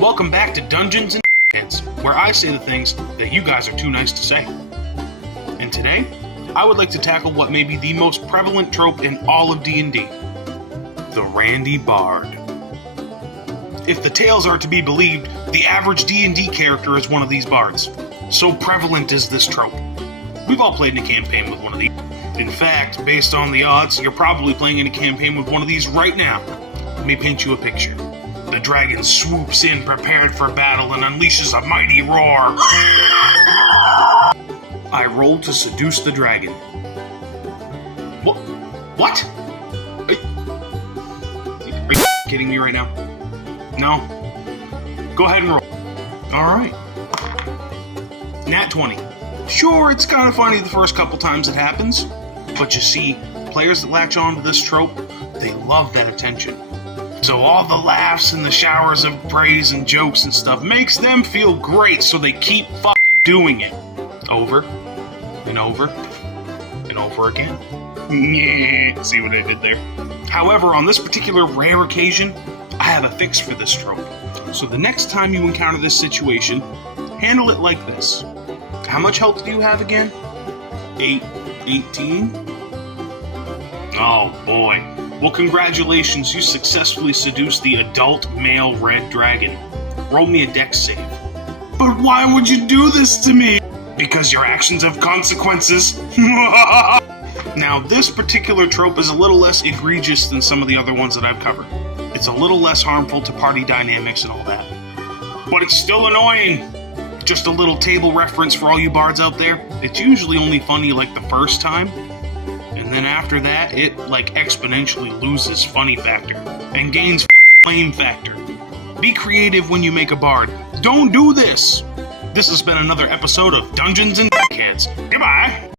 Welcome back to Dungeons and Kheads, where I say the things that you guys are too nice to say. And today, I would like to tackle what may be the most prevalent trope in all of D&D, the Randy Bard. If the tales are to be believed, the average D&D character is one of these bards. So prevalent is this trope. We've all played in a campaign with one of these. In fact, based on the odds, you're probably playing in a campaign with one of these right now. Let me paint you a picture. The dragon swoops in prepared for battle and unleashes a mighty roar. I roll to seduce the dragon. What? Are you kidding me right now? No? Go ahead and roll. Alright. Nat 20. Sure, it's kind of funny the first couple times it happens, but you see, players that latch on to this trope, they love that attention. So all the laughs and the showers of praise and jokes and stuff makes them feel great, so they keep fucking doing it. Over, and over, and over again. Yeah, see what I did there? However, on this particular rare occasion, I have a fix for this trope. So the next time you encounter this situation, handle it like this. How much health do you have again? 18? Oh boy. Well, congratulations, you successfully seduced the adult male red dragon. Roll me a dex save. But why would you do this to me? Because your actions have consequences. Now, this particular trope is a little less egregious than some of the other ones that I've covered. It's a little less harmful to party dynamics and all that. But it's still annoying. Just a little table reference for all you bards out there. It's usually only funny like the first time. And then after that, it like exponentially loses funny factor and gains fucking lame factor. Be creative when you make a bard. Don't do this! This has been another episode of Dungeons and Kheads. Goodbye!